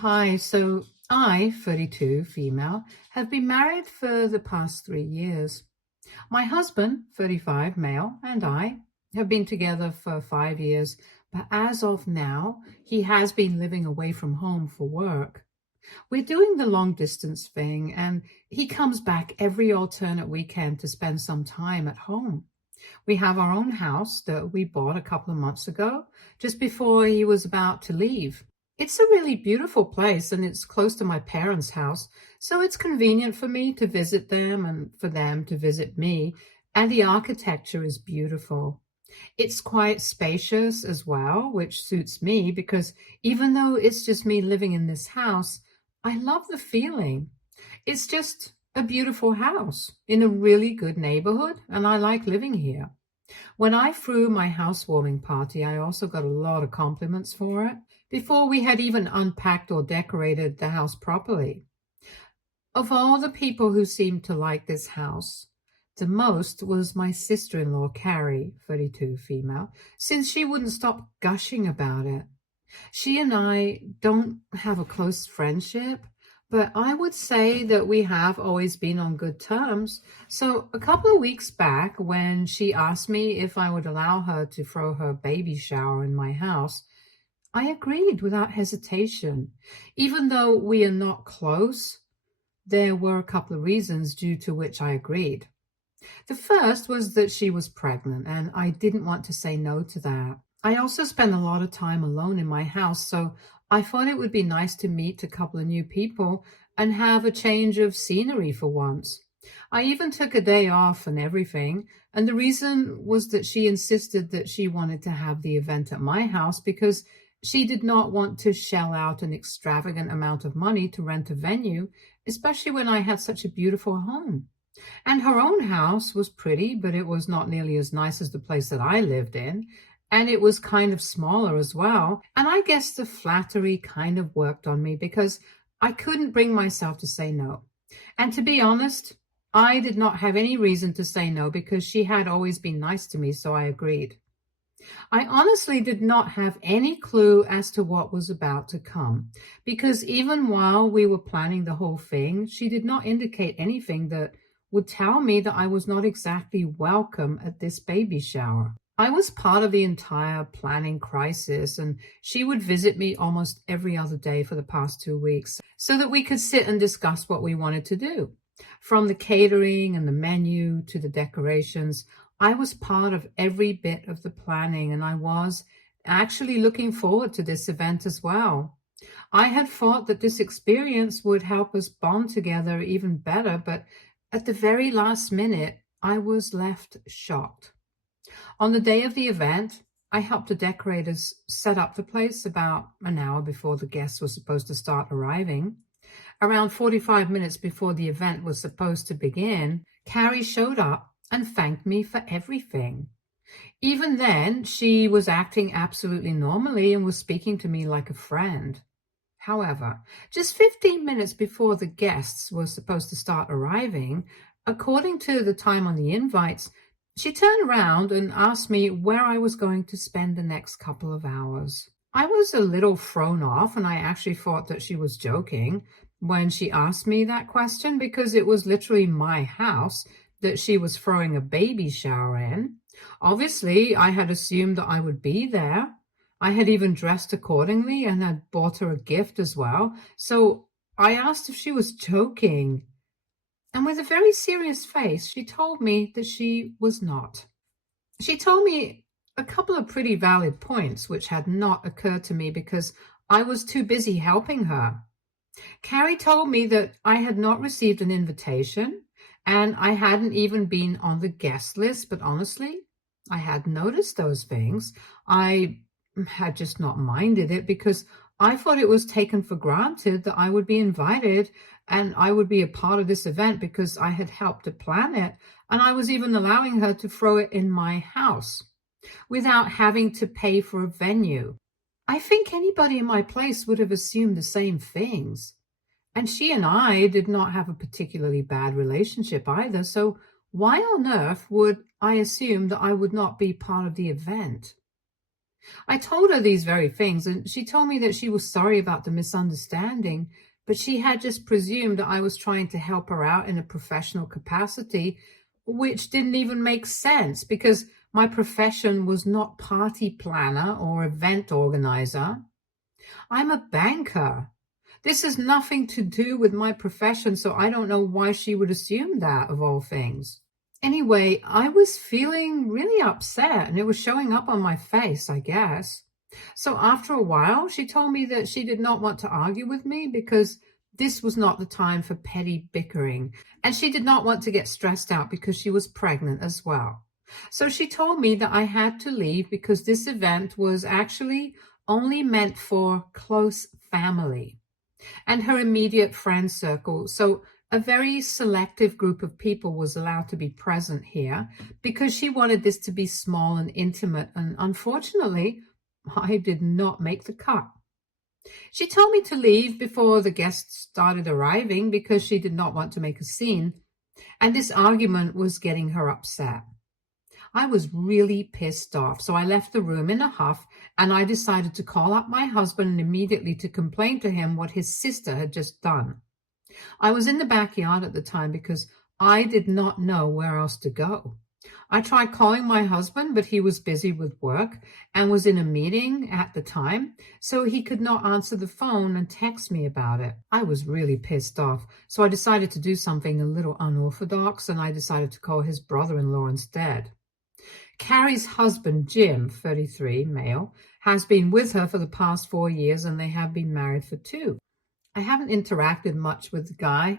Hi, so I, 32, female, have been married for the past 3 years. My husband, 35, male, and I have been together for 5 years, but as of now, he has been living away from home for work. We're doing the long distance thing, and he comes back every alternate weekend to spend some time at home. We have our own house that we bought a couple of months ago, just before he was about to leave. It's a really beautiful place and it's close to my parents' house, so it's convenient for me to visit them and for them to visit me. And the architecture is beautiful. It's quite spacious as well, which suits me because even though it's just me living in this house, I love the feeling. It's just a beautiful house in a really good neighborhood, and I like living here. When I threw my housewarming party, I also got a lot of compliments for it before we had even unpacked or decorated the house properly. Of all the people who seemed to like this house, the most was my sister-in-law, Carrie, 32, female, since she wouldn't stop gushing about it. She and I don't have a close friendship, but I would say that we have always been on good terms. So a couple of weeks back, when she asked me if I would allow her to throw her baby shower in my house, I agreed without hesitation. Even though we are not close, there were a couple of reasons due to which I agreed. The first was that she was pregnant, and I didn't want to say no to that. I also spend a lot of time alone in my house, so I thought it would be nice to meet a couple of new people and have a change of scenery for once. I even took a day off and everything, and the reason was that she insisted that she wanted to have the event at my house because she did not want to shell out an extravagant amount of money to rent a venue, especially when I had such a beautiful home. And her own house was pretty, but it was not nearly as nice as the place that I lived in. And it was kind of smaller as well. And I guess the flattery kind of worked on me because I couldn't bring myself to say no. And to be honest, I did not have any reason to say no because she had always been nice to me, so I agreed. I honestly did not have any clue as to what was about to come, because even while we were planning the whole thing, she did not indicate anything that would tell me that I was not exactly welcome at this baby shower. I was part of the entire planning crisis, and she would visit me almost every other day for the past 2 weeks so that we could sit and discuss what we wanted to do. From the catering and the menu to the decorations, I was part of every bit of the planning, and I was actually looking forward to this event as well. I had thought that this experience would help us bond together even better, but at the very last minute, I was left shocked. On the day of the event, I helped the decorators set up the place about an hour before the guests were supposed to start arriving. Around 45 minutes before the event was supposed to begin, Carrie showed up and thanked me for everything. Even then, she was acting absolutely normally and was speaking to me like a friend. However, just 15 minutes before the guests were supposed to start arriving, according to the time on the invites, she turned around and asked me where I was going to spend the next couple of hours. I was a little thrown off, and I actually thought that she was joking when she asked me that question because it was literally my house that she was throwing a baby shower in. Obviously, I had assumed that I would be there. I had even dressed accordingly and had bought her a gift as well. So I asked if she was joking. And with a very serious face, she told me that she was not. She told me a couple of pretty valid points, which had not occurred to me because I was too busy helping her. Carrie told me that I had not received an invitation and I hadn't even been on the guest list, but honestly, I had noticed those things. I had just not minded it because I thought it was taken for granted that I would be invited and I would be a part of this event because I had helped to plan it, and I was even allowing her to throw it in my house without having to pay for a venue. I think anybody in my place would have assumed the same things. And she and I did not have a particularly bad relationship either, so why on earth would I assume that I would not be part of the event? I told her these very things, and she told me that she was sorry about the misunderstanding, but she had just presumed that I was trying to help her out in a professional capacity, which didn't even make sense because my profession was not party planner or event organizer. I'm a banker. This has nothing to do with my profession, so I don't know why she would assume that, of all things. Anyway, I was feeling really upset and it was showing up on my face, I guess. So after a while, she told me that she did not want to argue with me because this was not the time for petty bickering, and she did not want to get stressed out because she was pregnant as well. So she told me that I had to leave because this event was actually only meant for close family and her immediate friend circle. So a very selective group of people was allowed to be present here because she wanted this to be small and intimate. And unfortunately, I did not make the cut. She told me to leave before the guests started arriving because she did not want to make a scene. And this argument was getting her upset. I was really pissed off, so I left the room in a huff and I decided to call up my husband immediately to complain to him what his sister had just done. I was in the backyard at the time because I did not know where else to go. I tried calling my husband, but he was busy with work and was in a meeting at the time, so he could not answer the phone and text me about it. I was really pissed off, so I decided to do something a little unorthodox and I decided to call his brother-in-law instead. Carrie's husband, Jim, 33, male, has been with her for the past 4 years and they have been married for 2. I haven't interacted much with the guy,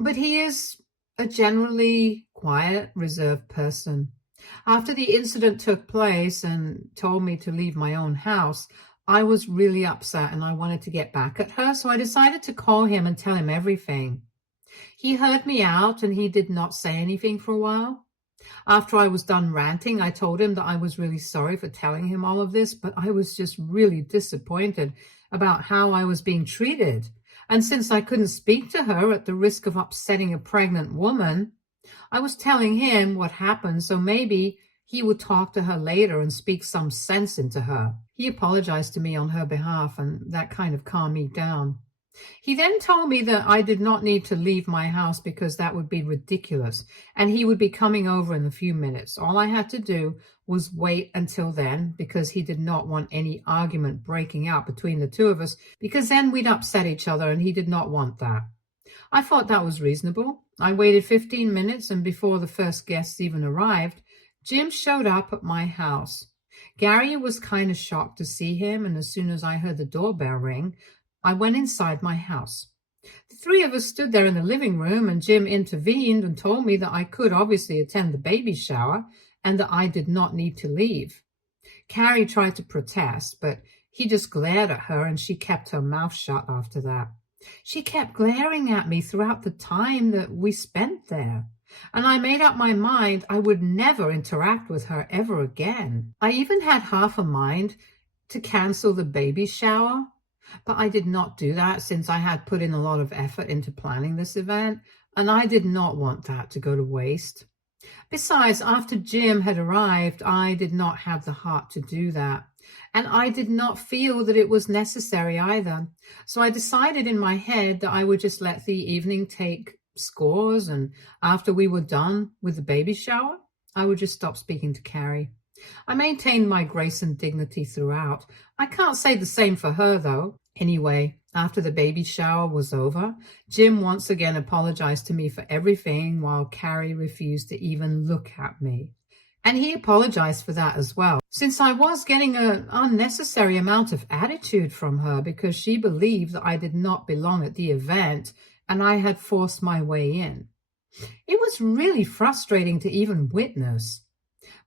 but he is a generally quiet, reserved person. After the incident took place and told me to leave my own house, I was really upset and I wanted to get back at her, so I decided to call him and tell him everything. He heard me out and he did not say anything for a while. After I was done ranting, I told him that I was really sorry for telling him all of this, but I was just really disappointed about how I was being treated. And since I couldn't speak to her at the risk of upsetting a pregnant woman, I was telling him what happened so maybe he would talk to her later and speak some sense into her. He apologized to me on her behalf, and that kind of calmed me down. He then told me that I did not need to leave my house because that would be ridiculous, and he would be coming over in a few minutes. All I had to do was wait until then because he did not want any argument breaking out between the two of us because then we'd upset each other and he did not want that. I thought that was reasonable. I waited 15 minutes and before the first guests even arrived, Jim showed up at my house. Gary was kind of shocked to see him, and as soon as I heard the doorbell ring, I went inside my house. The 3 of us stood there in the living room and Jim intervened and told me that I could obviously attend the baby shower and that I did not need to leave. Carrie tried to protest, but he just glared at her and she kept her mouth shut after that. She kept glaring at me throughout the time that we spent there, and I made up my mind I would never interact with her ever again. I even had half a mind to cancel the baby shower, but I did not do that since I had put in a lot of effort into planning this event, and I did not want that to go to waste. Besides, after Jim had arrived, I did not have the heart to do that, and I did not feel that it was necessary either. So I decided in my head that I would just let the evening take scores, and after we were done with the baby shower, I would just stop speaking to Carrie. I maintained my grace and dignity throughout. I can't say the same for her, though. Anyway, after the baby shower was over, Jim once again apologized to me for everything while Carrie refused to even look at me. And he apologized for that as well, since I was getting an unnecessary amount of attitude from her because she believed that I did not belong at the event and I had forced my way in. It was really frustrating to even witness.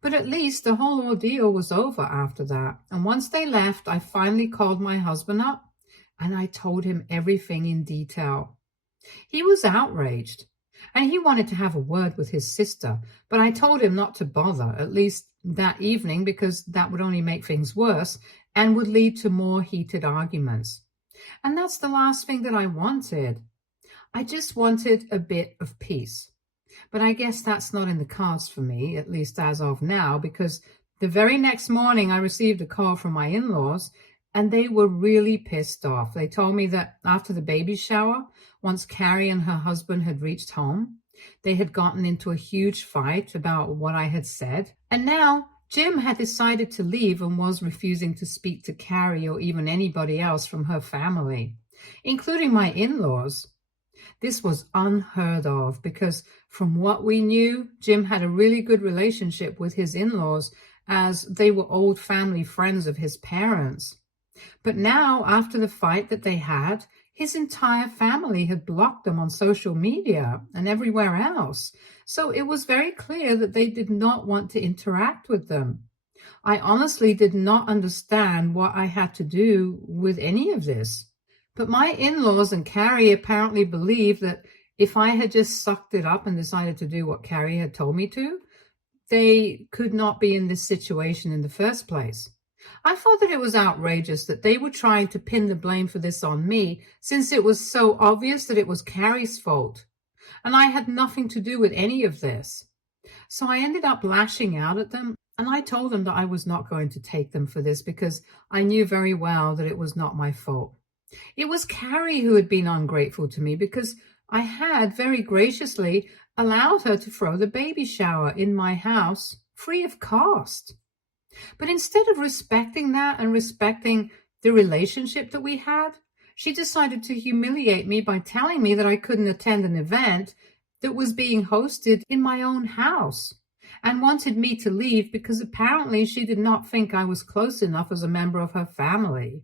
But at least the whole ordeal was over after that. And once they left, I finally called my husband up and I told him everything in detail. He was outraged and he wanted to have a word with his sister, but I told him not to bother, at least that evening, because that would only make things worse and would lead to more heated arguments. And that's the last thing that I wanted. I just wanted a bit of peace. But I guess that's not in the cards for me, at least as of now, because The very next morning, I received a call from my in-laws, and they were really pissed off. They told me that after the baby shower, once Carrie and her husband had reached home, they had gotten into a huge fight about what I had said. And now Jim had decided to leave and was refusing to speak to Carrie or even anybody else from her family, including my in-laws. This was unheard of because from what we knew, Jim had a really good relationship with his in-laws as they were old family friends of his parents. But now, after the fight that they had, his entire family had blocked them on social media and everywhere else. So it was very clear that they did not want to interact with them. I honestly did not understand what I had to do with any of this. But my in-laws and Carrie apparently believed that if I had just sucked it up and decided to do what Carrie had told me to, they could not be in this situation in the first place. I thought that it was outrageous that they were trying to pin the blame for this on me, since it was so obvious that it was Carrie's fault, and I had nothing to do with any of this. So I ended up lashing out at them, and I told them that I was not going to take them for this because I knew very well that it was not my fault. It was Carrie who had been ungrateful to me because I had very graciously allowed her to throw the baby shower in my house free of cost. But instead of respecting that and respecting the relationship that we had, she decided to humiliate me by telling me that I couldn't attend an event that was being hosted in my own house and wanted me to leave because apparently she did not think I was close enough as a member of her family.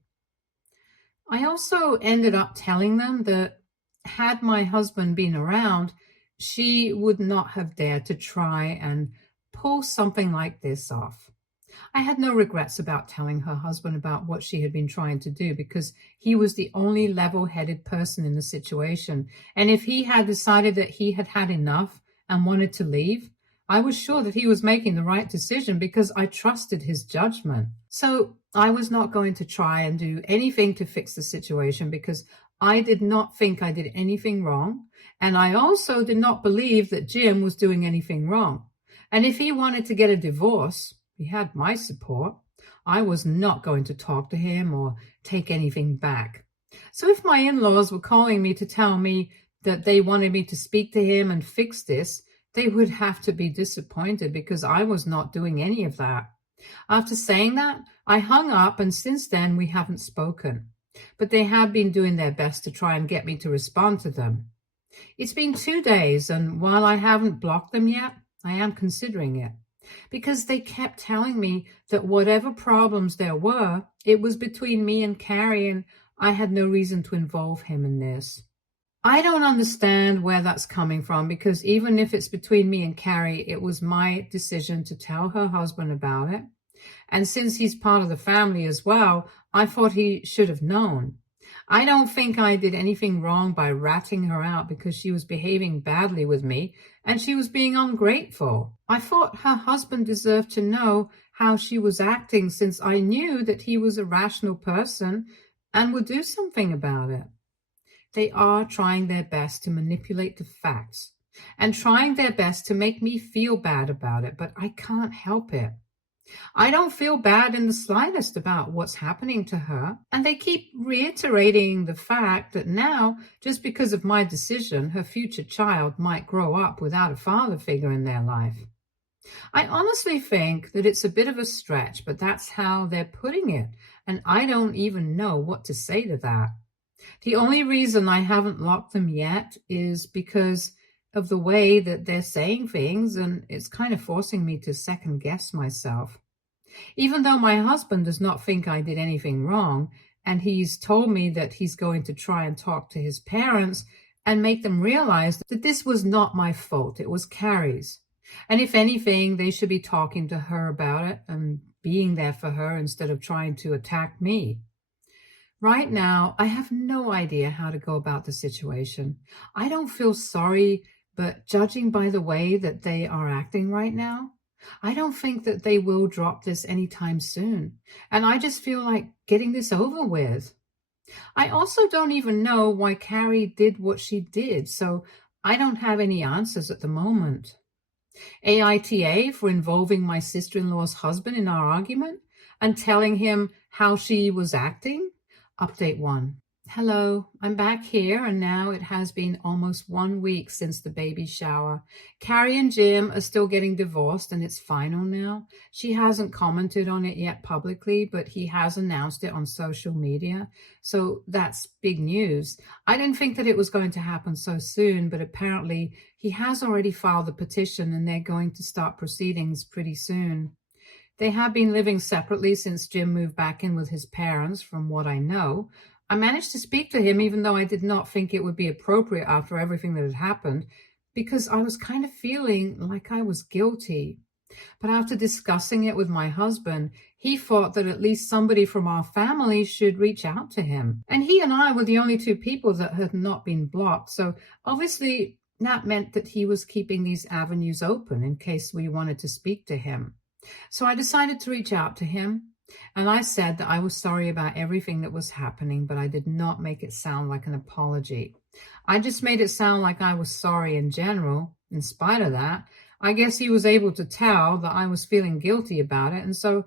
I also ended up telling them that had my husband been around, she would not have dared to try and pull something like this off. I had no regrets about telling her husband about what she had been trying to do because he was the only level-headed person in the situation. And if he had decided that he had had enough and wanted to leave, I was sure that he was making the right decision because I trusted his judgment. So I was not going to try and do anything to fix the situation because I did not think I did anything wrong. And I also did not believe that Jim was doing anything wrong. And if he wanted to get a divorce, he had my support. I was not going to talk to him or take anything back. So if my in-laws were calling me to tell me that they wanted me to speak to him and fix this, they would have to be disappointed because I was not doing any of that. After saying that, I hung up, and since then we haven't spoken. But they have been doing their best to try and get me to respond to them. It's been 2 days, and while I haven't blocked them yet, I am considering it. Because they kept telling me that whatever problems there were, it was between me and Carrie, and I had no reason to involve him in this. I don't understand where that's coming from because even if it's between me and Carrie, it was my decision to tell her husband about it. And since he's part of the family as well, I thought he should have known. I don't think I did anything wrong by ratting her out because she was behaving badly with me and she was being ungrateful. I thought her husband deserved to know how she was acting since I knew that he was a rational person and would do something about it. They are trying their best to manipulate the facts and trying their best to make me feel bad about it, but I can't help it. I don't feel bad in the slightest about what's happening to her, and they keep reiterating the fact that now, just because of my decision, her future child might grow up without a father figure in their life. I honestly think that it's a bit of a stretch, but that's how they're putting it, and I don't even know what to say to that. The only reason I haven't locked them yet is because of the way that they're saying things, and it's kind of forcing me to second guess myself. Even though my husband does not think I did anything wrong, and he's told me that he's going to try and talk to his parents and make them realize that this was not my fault, it was Carrie's. And if anything, they should be talking to her about it and being there for her instead of trying to attack me. Right now, I have no idea how to go about the situation. I don't feel sorry, but judging by the way that they are acting right now, I don't think that they will drop this anytime soon. And I just feel like getting this over with. I also don't even know why Carrie did what she did, so I don't have any answers at the moment. AITA for involving my sister-in-law's husband in our argument and telling him how she was acting. Update 1. Hello, I'm back here, and now it has been almost 1 week since the baby shower. Carrie and Jim are still getting divorced, and it's final now. She hasn't commented on it yet publicly, but he has announced it on social media. So that's big news. I didn't think that it was going to happen so soon, but apparently he has already filed the petition, and they're going to start proceedings pretty soon. They have been living separately since Jim moved back in with his parents, from what I know. I managed to speak to him, even though I did not think it would be appropriate after everything that had happened, because I was kind of feeling like I was guilty. But after discussing it with my husband, he thought that at least somebody from our family should reach out to him. And he and I were the only two people that had not been blocked. So obviously that meant that he was keeping these avenues open in case we wanted to speak to him. So I decided to reach out to him. And I said that I was sorry about everything that was happening, but I did not make it sound like an apology. I just made it sound like I was sorry in general. In spite of that, I guess he was able to tell that I was feeling guilty about it. And so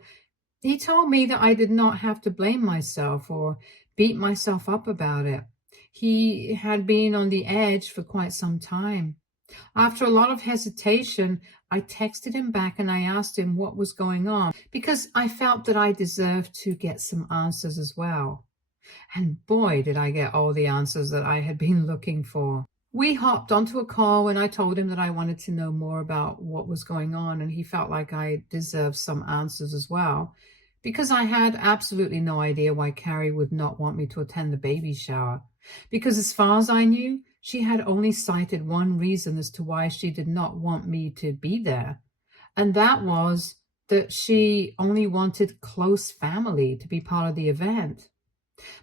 he told me that I did not have to blame myself or beat myself up about it. He had been on the edge for quite some time. After a lot of hesitation, I texted him back and I asked him what was going on, because I felt that I deserved to get some answers as well. And boy, did I get all the answers that I had been looking for. We hopped onto a call and I told him that I wanted to know more about what was going on, and he felt like I deserved some answers as well, because I had absolutely no idea why Carrie would not want me to attend the baby shower. Because as far as I knew, she had only cited one reason as to why she did not want me to be there, and that was that she only wanted close family to be part of the event.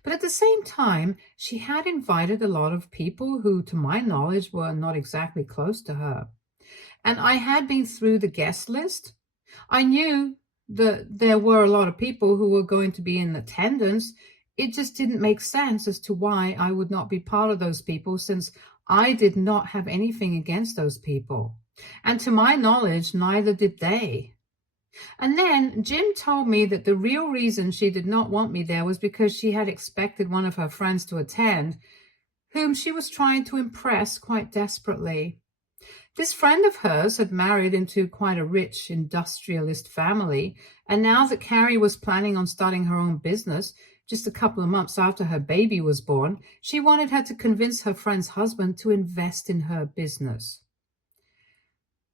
But at the same time, she had invited a lot of people who, to my knowledge, were not exactly close to her. And I had been through the guest list. I knew that there were a lot of people who were going to be in attendance. It just didn't make sense as to why I would not be part of those people, since I did not have anything against those people. And to my knowledge, neither did they. And then Jim told me that the real reason she did not want me there was because she had expected one of her friends to attend, whom she was trying to impress quite desperately. This friend of hers had married into quite a rich industrialist family, and now that Carrie was planning on starting her own business, just a couple of months after her baby was born, she wanted her to convince her friend's husband to invest in her business.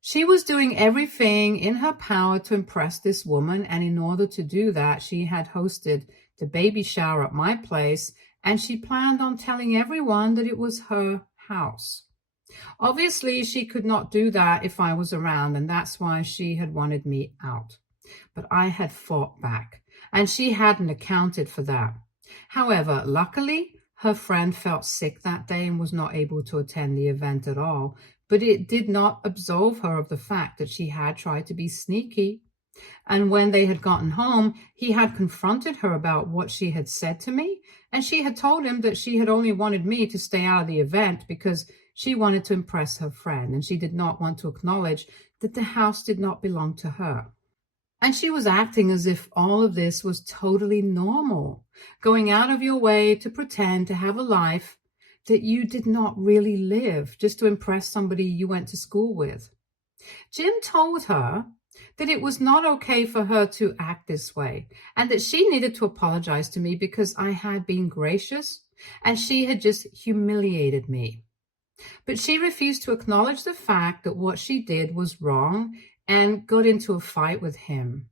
She was doing everything in her power to impress this woman, and in order to do that, she had hosted the baby shower at my place, and she planned on telling everyone that it was her house. Obviously, she could not do that if I was around, and that's why she had wanted me out. But I had fought back, and she hadn't accounted for that. However, luckily, her friend felt sick that day and was not able to attend the event at all, but it did not absolve her of the fact that she had tried to be sneaky. And when they had gotten home, he had confronted her about what she had said to me, and she had told him that she had only wanted me to stay out of the event because she wanted to impress her friend, and she did not want to acknowledge that the house did not belong to her. And she was acting as if all of this was totally normal, going out of your way to pretend to have a life that you did not really live just to impress somebody you went to school with. Jim told her that it was not okay for her to act this way, and that she needed to apologize to me because I had been gracious and she had just humiliated me. But she refused to acknowledge the fact that what she did was wrong and got into a fight with him.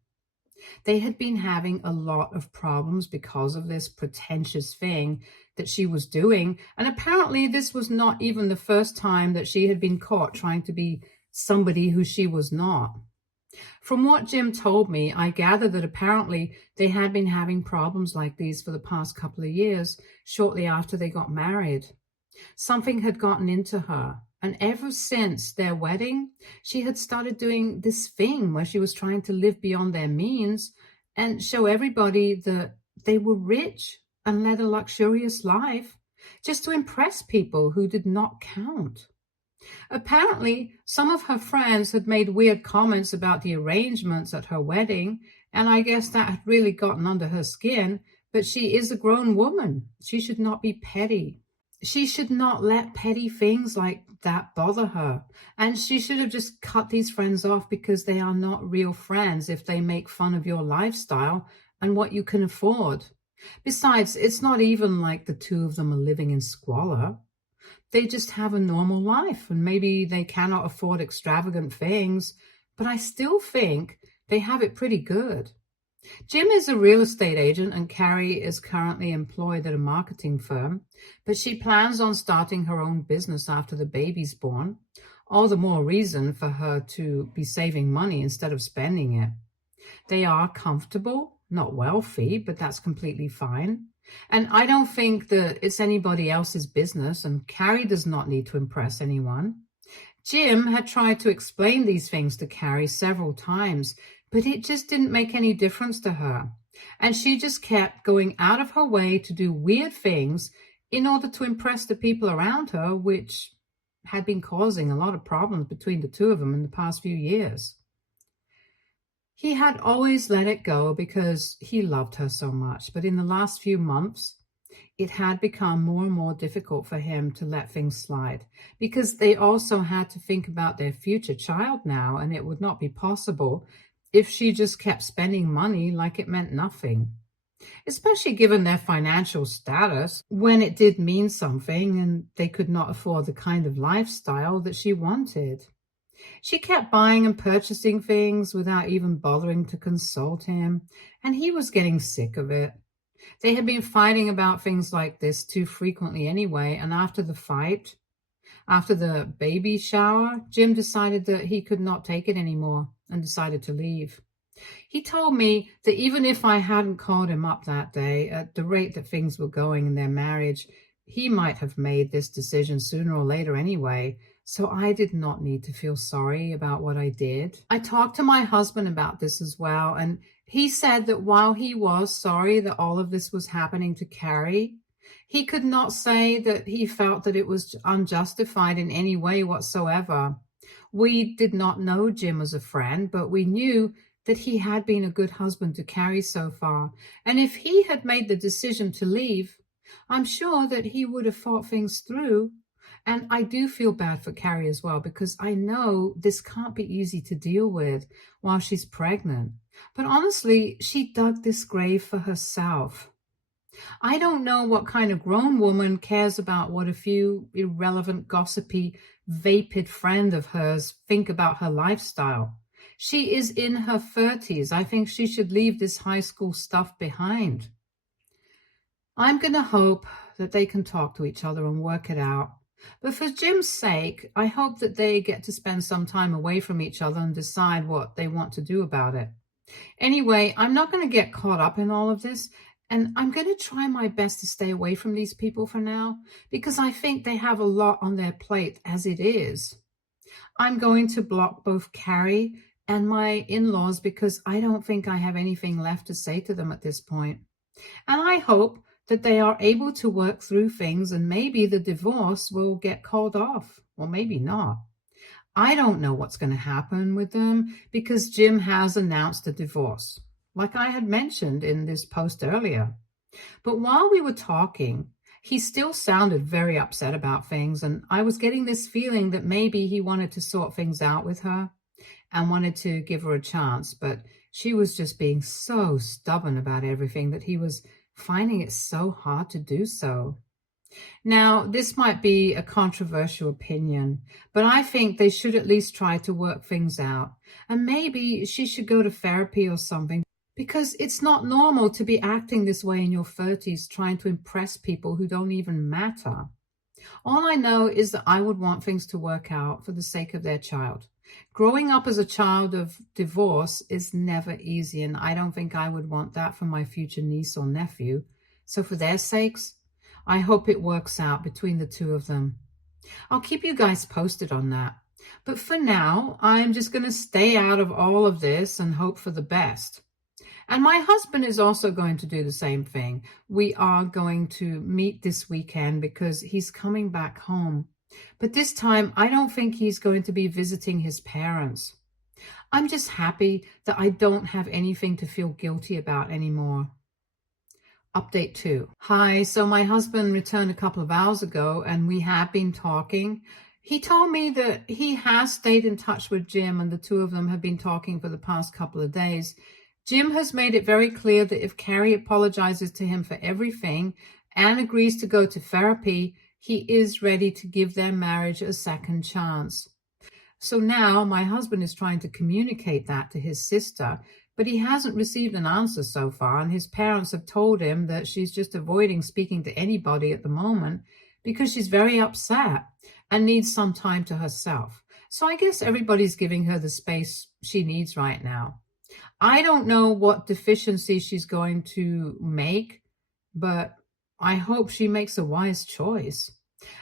They had been having a lot of problems because of this pretentious thing that she was doing, and apparently this was not even the first time that she had been caught trying to be somebody who she was not. From what Jim told me, I gathered that apparently they had been having problems like these for the past couple of years, shortly after they got married. Something had gotten into her, and ever since their wedding, she had started doing this thing where she was trying to live beyond their means and show everybody that they were rich and led a luxurious life, just to impress people who did not count. Apparently, some of her friends had made weird comments about the arrangements at her wedding, and I guess that had really gotten under her skin. But she is a grown woman. She should not be petty. She should not let petty things like that bother her. And she should have just cut these friends off because they are not real friends if they make fun of your lifestyle and what you can afford. Besides, it's not even like the two of them are living in squalor. They just have a normal life and maybe they cannot afford extravagant things, but I still think they have it pretty good. Jim is a real estate agent and Carrie is currently employed at a marketing firm, but she plans on starting her own business after the baby's born. All the more reason for her to be saving money instead of spending it. They are comfortable, not wealthy, but that's completely fine. And I don't think that it's anybody else's business, and Carrie does not need to impress anyone. Jim had tried to explain these things to Carrie several times, but it just didn't make any difference to her. And she just kept going out of her way to do weird things in order to impress the people around her, which had been causing a lot of problems between the two of them in the past few years. He had always let it go because he loved her so much, but in the last few months, it had become more and more difficult for him to let things slide because they also had to think about their future child now, and it would not be possible if she just kept spending money like it meant nothing, especially given their financial status when it did mean something and they could not afford the kind of lifestyle that she wanted. She kept buying and purchasing things without even bothering to consult him, and he was getting sick of it. They had been fighting about things like this too frequently anyway, and after the baby shower, Jim decided that he could not take it anymore and decided to leave. He told me that even if I hadn't called him up that day, at the rate that things were going in their marriage, he might have made this decision sooner or later anyway, so I did not need to feel sorry about what I did. I talked to my husband about this as well, and he said that while he was sorry that all of this was happening to Carrie, he could not say that he felt that it was unjustified in any way whatsoever. We did not know Jim as a friend, but we knew that he had been a good husband to Carrie so far. And if he had made the decision to leave, I'm sure that he would have thought things through. And I do feel bad for Carrie as well, because I know this can't be easy to deal with while she's pregnant. But honestly, she dug this grave for herself. I don't know what kind of grown woman cares about what a few irrelevant, gossipy, vapid friend of hers think about her lifestyle. She is in her 30s. I think she should leave this high school stuff behind. I'm going to hope that they can talk to each other and work it out. But for Jim's sake, I hope that they get to spend some time away from each other and decide what they want to do about it. Anyway, I'm not going to get caught up in all of this, and I'm going to try my best to stay away from these people for now, because I think they have a lot on their plate as it is. I'm going to block both Carrie and my in-laws because I don't think I have anything left to say to them at this point. And I hope that they are able to work through things and maybe the divorce will get called off, or maybe not. I don't know what's going to happen with them because Jim has announced a divorce, like I had mentioned in this post earlier. But while we were talking, he still sounded very upset about things, and I was getting this feeling that maybe he wanted to sort things out with her and wanted to give her a chance, but she was just being so stubborn about everything that he was finding it so hard to do so. Now, this might be a controversial opinion, but I think they should at least try to work things out. And maybe she should go to therapy or something, because it's not normal to be acting this way in your 30s, trying to impress people who don't even matter. All I know is that I would want things to work out for the sake of their child. Growing up as a child of divorce is never easy, and I don't think I would want that for my future niece or nephew. So for their sakes, I hope it works out between the two of them. I'll keep you guys posted on that. But for now, I'm just going to stay out of all of this and hope for the best. And my husband is also going to do the same thing. We are going to meet this weekend because he's coming back home But this time, I don't think he's going to be visiting his parents. I'm just happy that I don't have anything to feel guilty about anymore. Update 2. Hi, so my husband returned a couple of hours ago and we have been talking. He told me that he has stayed in touch with Jim and the two of them have been talking for the past couple of days. Jim has made it very clear that if Carrie apologizes to him for everything and agrees to go to therapy, he is ready to give their marriage a second chance. So now my husband is trying to communicate that to his sister, but he hasn't received an answer so far, and his parents have told him that she's just avoiding speaking to anybody at the moment because she's very upset and needs some time to herself. So I guess everybody's giving her the space she needs right now. I don't know what deficiency she's going to make, but I hope she makes a wise choice.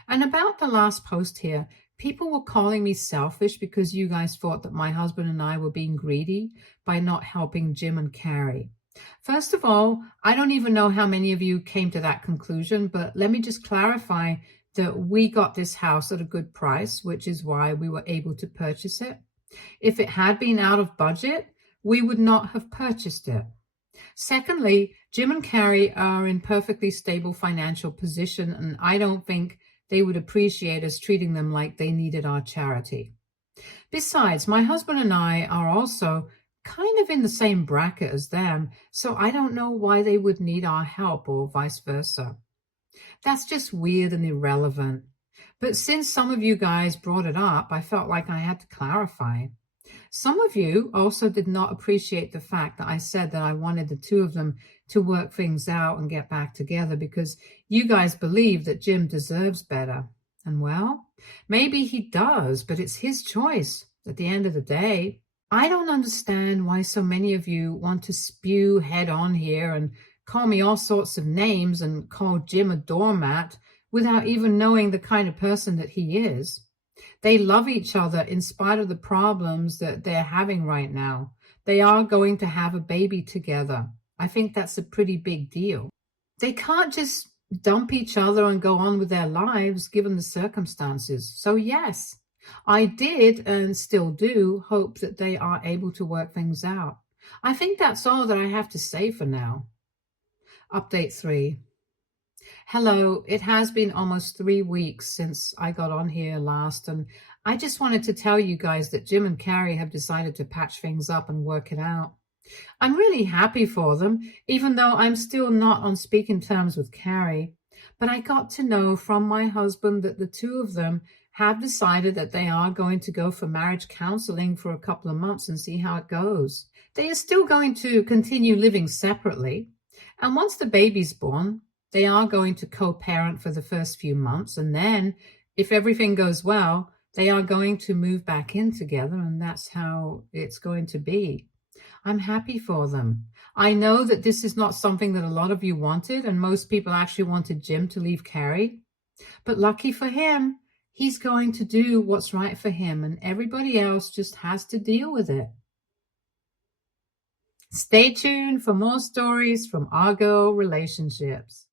And about the last post here, people were calling me selfish because you guys thought that my husband and I were being greedy by not helping Jim and Carrie. First of all, I don't even know how many of you came to that conclusion, but let me just clarify that we got this house at a good price, which is why we were able to purchase it. If it had been out of budget, we would not have purchased it. Secondly, Jim and Carrie are in perfectly stable financial position, and I don't think they would appreciate us treating them like they needed our charity. Besides, my husband and I are also kind of in the same bracket as them, so I don't know why they would need our help or vice versa. That's just weird and irrelevant. But since some of you guys brought it up, I felt like I had to clarify. Some of you also did not appreciate the fact that I said that I wanted the two of them to work things out and get back together because you guys believe that Jim deserves better. And well, maybe he does, but it's his choice at the end of the day. I don't understand why so many of you want to spew head on here and call me all sorts of names and call Jim a doormat without even knowing the kind of person that he is. They love each other in spite of the problems that they're having right now. They are going to have a baby together. I think that's a pretty big deal. They can't just dump each other and go on with their lives given the circumstances. So yes, I did and still do hope that they are able to work things out. I think that's all that I have to say for now. Update 3. Hello, it has been almost 3 weeks since I got on here last, and I just wanted to tell you guys that Jim and Carrie have decided to patch things up and work it out. I'm really happy for them, even though I'm still not on speaking terms with Carrie. But I got to know from my husband that the two of them have decided that they are going to go for marriage counseling for a couple of months and see how it goes. They are still going to continue living separately, and once the baby's born, they are going to co-parent for the first few months, and then, if everything goes well, they are going to move back in together, and that's how it's going to be. I'm happy for them. I know that this is not something that a lot of you wanted, and most people actually wanted Jim to leave Carrie. But lucky for him, he's going to do what's right for him, and everybody else just has to deal with it. Stay tuned for more stories from our girl relationships.